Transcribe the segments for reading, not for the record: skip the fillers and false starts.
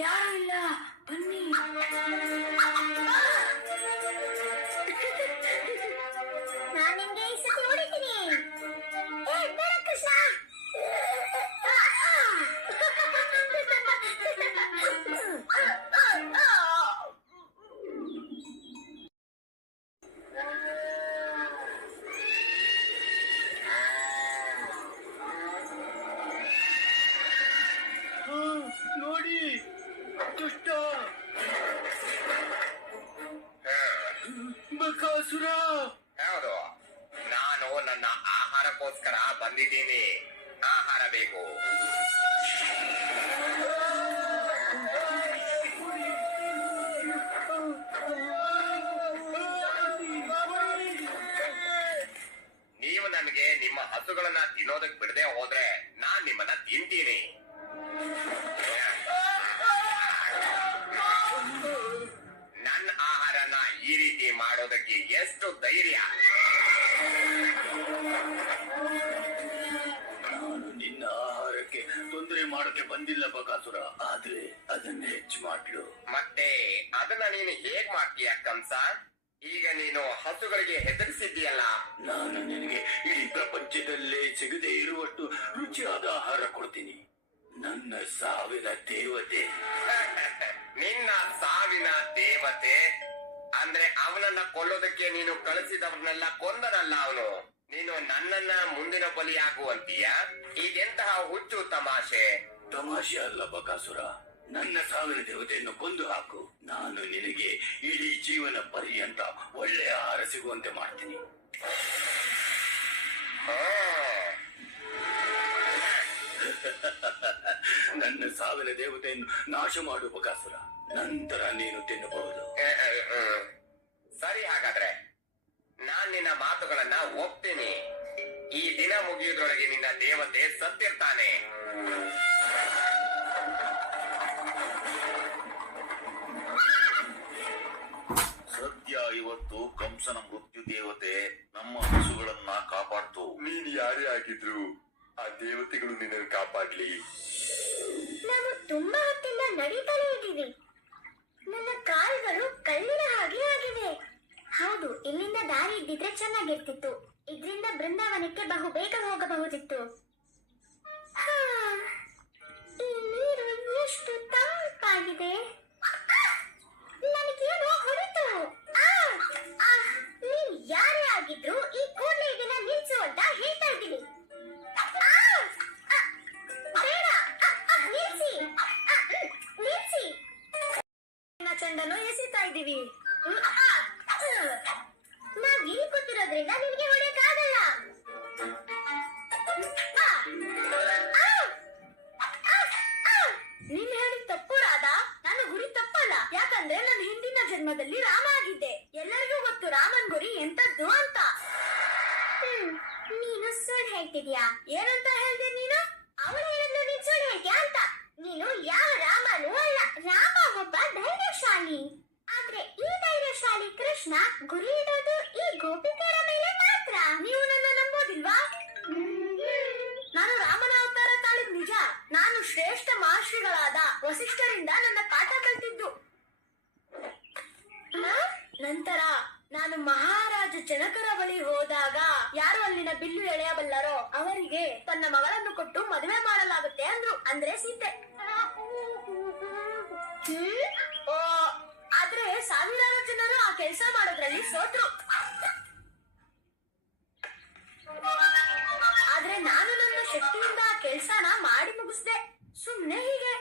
ಯಾರು ಇಲ್ಲ, ಬನ್ನಿ. ನಾನು ನಿಮ್ಗೆ ಈ ಸತಿ ಹೊಡಿತೀನಿ. ಏ ಬೇಡ ಕೃಷ್ಣ. ನೋಡಿ ದುಷ್ಟ ಬಕಾಸುರ. ಹೌದು, ನಾನು ನನ್ನ ಆಹಾರಕ್ಕೋಸ್ಕರ ಬಂದಿದ್ದೀನಿ. ಆಹಾರ ಬೇಕು. ನೀವು ನನಗೆ ನಿಮ್ಮ ಹಸುಗಳನ್ನ ತಿನ್ನೋದಕ್ ಬಿಡದೆ ಹೋದ್ರೆ ನಾನ್ ನಿಮ್ಮನ್ನ ತಿಂತೀನಿ. ನನ್ನ ಆಹಾರನ ಈ ರೀತಿ ಮಾಡೋದಕ್ಕೆ ಎಷ್ಟು ಧೈರ್ಯ? ನಾನು ನಿನ್ನ ಆಹಾರಕ್ಕೆ ತೊಂದರೆ ಮಾಡೋಕೆ ಬಂದಿಲ್ಲ ಬಕಾಸುರ, ಆದ್ರೆ ಅದನ್ನ ಹೆಚ್ಚು ಮಾಡ್ಲು. ಮತ್ತೆ ಅದನ್ನ ನೀನು ಹೇಗ್ ಮಾಡ್ತೀಯ ಕಂಸ? ಈಗ ನೀನು ಹಸುಗಳಿಗೆ ಹೆದರಿಸಿದ್ದೀಯಲ್ಲ. ನಾನು ನಿನಗೆ ಇಡೀ ಪ್ರಪಂಚದಲ್ಲೇ ಸಿಗದೆ ಇರುವಷ್ಟು ರುಚಿಯಾದ ಆಹಾರ ಕೊಡ್ತೀನಿ. ನನ್ನ ಸಾವಿನ ದೇವತೆ. ನಿನ್ನ ಸಾವಿನ ದೇವತೆ ಅಂದ್ರೆ ಅವನನ್ನ ಕೊಲ್ಲೋದಕ್ಕೆ ನೀನು ಕಳಿಸಿದವನ್ನೆಲ್ಲ ಕೊಂದನಲ್ಲ ಅವನು. ನೀನು ನನ್ನನ್ನ ಮುಂದಿನ ಬಲಿಯಾಗುವಂತೀಯ? ಈಗೆಂತಹ ಹುಚ್ಚು ತಮಾಷೆ. ತಮಾಷೆ ಅಲ್ಲ ಬಕಾಸುರ, ನನ್ನ ಸಾವಿನ ದೇವತೆಯನ್ನು ಕೊಂದು ಹಾಕು. ನಾನು ನಿನಗೆ ಇಡೀ ಜೀವನ ಪರ್ಯಂತ ಒಳ್ಳೆಯ ಆಹಾರ ಸಿಗುವಂತೆ ಮಾಡ್ತೀನಿ. ನನ್ನ ಸಾವಿನ ದೇವತೆಯನ್ನು ನಾಶ ಮಾಡು ಬಕಾಸುರ, ನಂತರ ನೀನು ತಿನ್ನಬಹುದು. ಸರಿ, ಹಾಗಾದ್ರೆ ನಾನ್ ನಿನ್ನ ಮಾತುಗಳನ್ನ ಒಪ್ತೀನಿ. ಈ ದಿನ ಮುಗಿಯುವುದರೊಳಗೆ ನಿನ್ನ ದೇವತೆ ಸತ್ತಿರ್ತಾನೆ. ಸದ್ಯ ಇವತ್ತು ಕಂಸನ ಮೃತ್ಯು ದೇವತೆ ನಮ್ಮ ಹಸುಗಳನ್ನ ಕಾಪಾಡ್ತು. ನೀನ್ ಯಾರೇ ಆಗಿದ್ರು ಆ ದೇವತೆಗಳು ನಿನ್ನನ್ನು ಕಾಪಾಡ್ಲಿ. ನಾವು ತುಂಬಾ ಹೊತ್ತಿಂದ ನಡೀತಾನೆ ಇದ್ದೀವಿ. ನನ್ನ ಕಾಲ್ಗಳು ಕಲ್ಲಿನ ಹಾಗೆ ಆಗಿವೆ. ಹೌದು, ಇಲ್ಲಿಂದ ದಾರಿ ಇದ್ದಿದ್ರೆ ಚೆನ್ನಾಗಿರ್ತಿತ್ತು. ಇದರಿಂದ ಬೃಂದಾವನಕ್ಕೆ ಬಹು ಬೇಗ ಹೋಗಬಹುದಿತ್ತು. ಈ ನೀರು ಎಷ್ಟು ತಂಪಾಗಿದೆ. ನನಗೇನೋ ಹೊಡಿತು. ನೀನ್ ಯಾರೇ ಆಗಿದ್ರು ಈ ಕೂಡಲೇ ಇದನ್ನ ನಿಲ್ಸು ಅಂತ ಹೇಳ್ತಾ ಇದ್ದೀನಿ. ಬೇಡ, ನಿಲ್ಸಿ, ನಿಲ್ಸಿ. ಚೆಂಡನ್ನು ಎಸಿತಾ ಇದ್ದೀವಿ. ನಾವ್ ಇಲ್ಲಿ ಕೂತಿರೋದ್ರಿಂದ ನಿನ್ಗೆ ಹೊಡೆಯಕ್ಕಾಗಲ್ಲ. ನೀನ್ ಹೇಳಿದ ತಪ್ಪು ರಾಧಾ. ನಾನು ಗುರಿ ತಪ್ಪಲ್ಲ, ಯಾಕಂದ್ರೆ ನನ್ನ ಹಿಂದಿನ ಜನ್ಮದಲ್ಲಿ ರಾಮ ಆಗಿದ್ದೆ. ಎಲ್ಲರಿಗೂ ಗೊತ್ತು ರಾಮನ್ ಗುರಿ ಎಂತದ್ದು ಅಂತ. ನೀನು ಸುಳ್ಳು ಹೇಳ್ತಿದ್ಯಾ? ಏನಂತ ಹೇಳ್ದೆ ನೀನು? ಅವಳು ಹೇಳಿದ್ಲು ನೀನ್ ಸುಳ್ಳು ಹೇಳ್ತೀಯಾ ಅಂತ. ನೀನು ಯಾವ ರಾಮನೂ ಅಲ್ಲ. ರಾಮ ಒಬ್ಬ ಧೈರ್ಯಶಾಲಿ. ಆದ್ರೆ ಈ ಧೈರ್ಯಶಾಲಿ ಕೃಷ್ಣ ಗುರಿ ಇಡೋದು ಈ ಗೋಪಿಕೆಗಳ ಮೇಲೆ ಮಾತ್ರ. ನೀವು ನನ್ನ ನಂಬೋದಿಲ್ವಾ? ನಾನು ರಾಮನ ಅವತಾರ ತಾಳಿದ್ ನಿಜ. ನಾನು ಶ್ರೇಷ್ಠ ಮಹರ್ಷಿಗಳಾದ ವಸಿಷ್ಠರಿಂದ ನನ್ನ ಪಾಠ ಕಲ್ತಿದ್ದು. ನಂತರ ನಾನು ಮಹಾರಾಜ ಜನಕರ ಬಳಿ ಹೋದಾಗ ಯಾರು ಅಲ್ಲಿನ ಬಿಲ್ಲು ಎಳೆಯಬಲ್ಲರೋ ಅವರಿಗೆ ತನ್ನ ಮಗಳನ್ನು ಕೊಟ್ಟು ಮದುವೆ ಮಾಡಲಾಗುತ್ತೆ ಅಂದ್ರು. ಅಂದ್ರೆ ಸೀತೆ. ಆದ್ರೆ ಸಾವಿರಾರು ಜನರು ಆ ಕೆಲಸ ಮಾಡೋದ್ರಲ್ಲಿ ಸೋತ್ರು. ಆದ್ರೆ ನಾನು ನನ್ನ ಶಕ್ತಿಯಿಂದ ಆ ಕೆಲ್ಸನ ಮಾಡಿ ಮುಗಿಸ್ದೆ, ಸುಮ್ನೆ ಹೀಗೆ.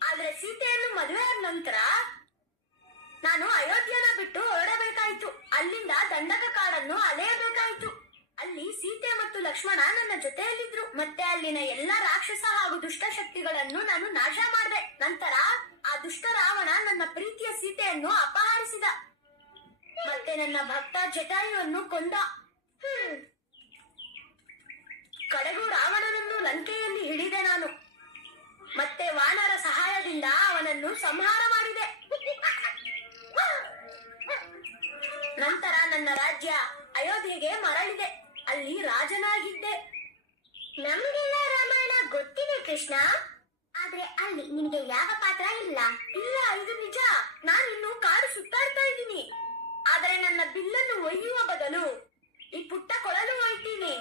ಆದ್ರೆ ಸೀತೆಯನ್ನು ಮದುವೆ ಆದ ನಂತರ ನಾನು ಅಯೋಧ್ಯೆನ ಬಿಟ್ಟು ಹೊರಡಬೇಕಾಯ್ತು. ಅಲ್ಲಿಂದ ದಂಡಕ ಕಾಡನ್ನು ಅಲೆಯಬೇಕಾಯ್ತು. ಅಲ್ಲಿ ಸೀತೆ ಮತ್ತು ಲಕ್ಷ್ಮಣ ನನ್ನ ಜೊತೆಯಲ್ಲಿದ್ರು. ಮತ್ತೆ ಅಲ್ಲಿನ ಎಲ್ಲಾ ರಾಕ್ಷಸ ಹಾಗೂ ದುಷ್ಟ ಶಕ್ತಿಗಳನ್ನು ನಾನು ನಾಶ ಮಾಡಿದೆ. ನಂತರ ಆ ದುಷ್ಟ ರಾವಣ ನನ್ನ ಪ್ರೀತಿಯ ಸೀತೆಯನ್ನು ಅಪಹರಿಸಿದ. ಮತ್ತೆ ನನ್ನ ಭಕ್ತ ಜಟಾಯುವನ್ನು ಕೊಂದ. ಕಡೆಗೂ ರಾವಣನನ್ನು ಲಂಕೆಯಲ್ಲಿ ಹಿಡಿದೆ ನಾನು. ಮತ್ತೆ ವಾನರ ಸಹಾಯದಿಂದ ಅವನನ್ನು ಸಂಹಾರ ಮಾಡಿದೆ. ನಂತರ ನನ್ನ ರಾಜ್ಯ ಅಯೋಧ್ಯೆಗೆ ಮರಳಿದೆ. ಅಲ್ಲಿ ರಾಜನಾಗಿದ್ದೆ. ನಮ್ಗೆಲ್ಲ ರಾಮಾಯಣ ಗೊತ್ತಿದೆ ಕೃಷ್ಣ, ಆದ್ರೆ ಅಲ್ಲಿ ನಿನಗೆ ಯಾವ ಪಾತ್ರ ಇಲ್ಲ. ಇಲ್ಲ, ಇದು ನಿಜ. ನಾನಿನ್ನು ಕಾಡು ಸುತ್ತಾಡ್ತಾ ಇದ್ದೀನಿ. ಆದರೆ ನನ್ನ ಬಿಲ್ಲನ್ನು ಒಯ್ಯುವ ಬದಲು ಈ ಪುಟ್ಟ ಕೊಳಲು ಒಯ್ತೀನಿ.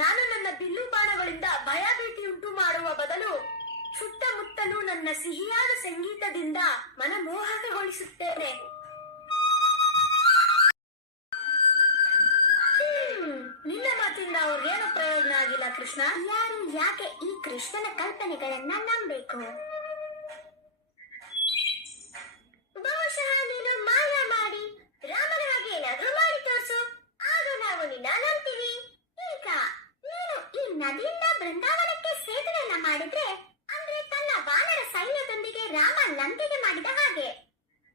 ನಾನು ನನ್ನ ಬಿಲ್ಲು ಬಾಣಗಳಿಂದ ಭಯ ಭೀತಿ ಉಂಟು ಮಾಡುವ ಬದಲು ಸುತ್ತಮುತ್ತಲೂ ನನ್ನ ಸಿಹಿಯಾದ ಸಂಗೀತದಿಂದ ಮನಮೋಹಕಗೊಳಿಸುತ್ತೇನೆ. ನಿನ್ನ ಮಾತಿಂದ ಅವ್ರಿಗೇನು ಪ್ರಯೋಜನ ಆಗಿಲ್ಲ ಕೃಷ್ಣ. ಯಾರು ಯಾಕೆ ಈ ಕೃಷ್ಣನ ಕಲ್ಪನೆಗಳನ್ನ ನಂಬೇಕು? ಬಹುಶಃ ನೀನು ಮಾಯ ಮಾಡಿ ರಾಮನ ಹಾಗೆ ಏನಾದ್ರೂ ಮಾಡಿ ತೋರಿಸು, ಆಗ ನಾವು ನಿನ್ನ ನಂಬ್ತೀವಿ. ಈಗ ನೀನು ಈ ನದಿಯಿಂದ ಬೃಂದಾವನಕ್ಕೆ ಸೇತುವೆಯನ್ನ ಮಾಡಿದ್ರೆ, ಅಂದ್ರೆ ತನ್ನ ವಾನರ ಸೈನ್ಯದೊಂದಿಗೆ ರಾಮ ಲಂಕೆಗೆ ಮಾಡಿದ ಹಾಗೆ,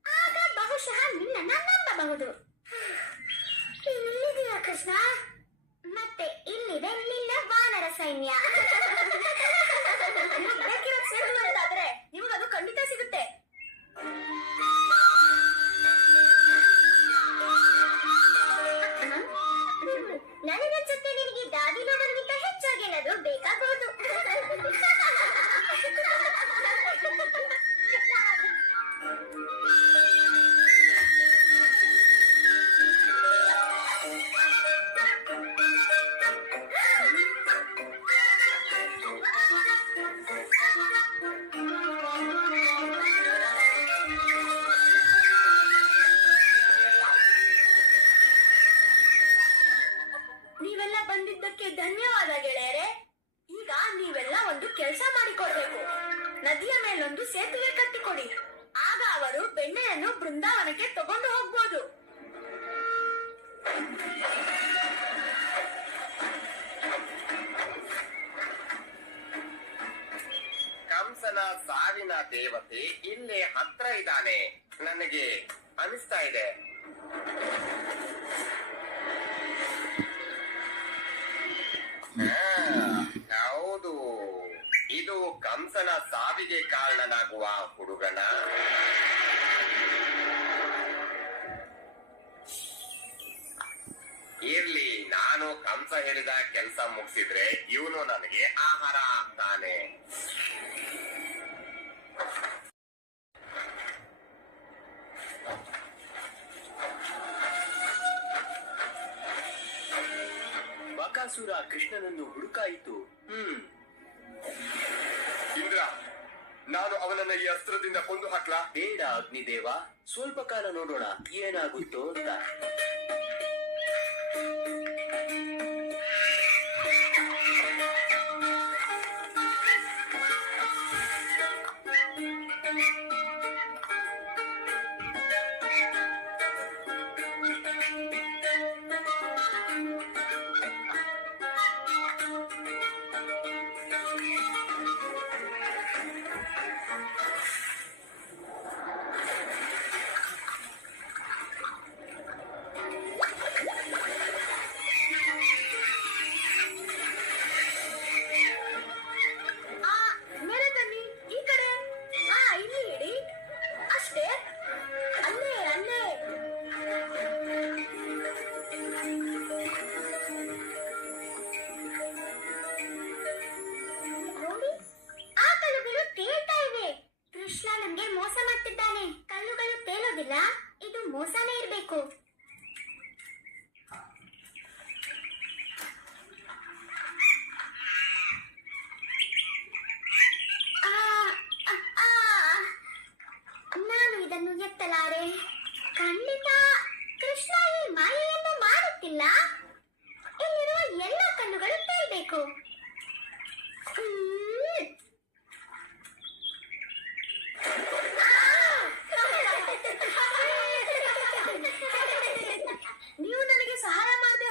ಆಗ ಬಹುಶಃ ನಿನ್ನನ್ನ ನಂಬಬಹುದು. ಇಲ್ಲಿದೆಯಾ ಕೃಷ್ಣ? ಮತ್ತೆ ಇಲ್ಲಿದೆ ನಿನ್ನ ವಾನರ ಸೈನ್ಯ. ನಿಮಗೆ ಬೇಕಿರೋ ಸೇತುವೆ ಅಂತಾದ್ರೆ ನಿಮಗದು ಖಂಡಿತ ಸಿಗುತ್ತೆ. ನನಗನ್ಸುತ್ತೆ ನಿನಗೆ ದಾದಿನೋಡೋದಕ್ಕಿಂತ ಹೆಚ್ಚಾಗಿ ಏನಾದ್ರೂ ಬೇಕಾಗಬಹುದು. ನೀವೆಲ್ಲ ಬಂದಿದ್ದಕ್ಕೆ ಧನ್ಯವಾದ ಗೆಳೆಯರೆ. ಈಗ ನೀವೆಲ್ಲ ಒಂದು ಕೆಲಸ ಮಾಡಿಕೊಡ್ಬೇಕು. ನದಿಯ ಮೇಲೊಂದು ಸೇತುವೆ ಕಟ್ಟಿಕೊಡಿ. ಆಗ ಅವರು ಬೆಣ್ಣೆಯನ್ನು ಬೃಂದಾವನಕ್ಕೆ ತಗೊಂಡು ಹೋಗ್ಬೋದು. ಕಂಸನ ಸಾವಿನ ದೇವತೆ ಇಲ್ಲೇ ಹತ್ರ ಇದ್ದಾನೆ ನನಗೆ ಅನಿಸ್ತಾ ಇದೆ. ಹೌದು, ಇದು ಕಂಸನ ಸಾವಿಗೆ ಕಾರಣನಾಗುವ ಹುಡುಗನ. ಇರ್ಲಿ, ನಾನು ಕಂಸ ಹೇಳಿದ ಕೆಲಸ ಮುಗಿಸಿದ್ರೆ ಇವನು ನನಗೆ ಆಹಾರ ಆಗ್ತಾನೆ. ಬಕಾಸುರ ಕೃಷ್ಣನನ್ನು ಹುಡುಕಾಯಿತು. ಇಂದ್ರ, ನಾನು ಅವನನ್ನ ಈ ಅಸ್ತ್ರದಿಂದ ಕೊಂದು ಹಾಕ್ಲಾ? ಬೇಡ ಅಗ್ನಿದೇವ, ಸ್ವಲ್ಪ ಕಾಲ ನೋಡೋಣ ಏನಾಗುತ್ತೋ ಅಂತ. ಇದು ಮೋಸನೇ ಇರ್ಬೇಕು. ನಾನು ಇದನ್ನು ಎತ್ತಲಾರೆ. ಖಂಡಿತ ಕೃಷ್ಣ ಈ ಮಾಯೆಯನ್ನು ಮಾಡುತ್ತಿಲ್ಲ. ಇಲ್ಲಿರುವ ಎಲ್ಲ ಕಣ್ಣುಗಳು ತೇಲ್ಬೇಕು. ನೀವು ನನಗೆ ಸಹಾಯ ಮಾಡದೆ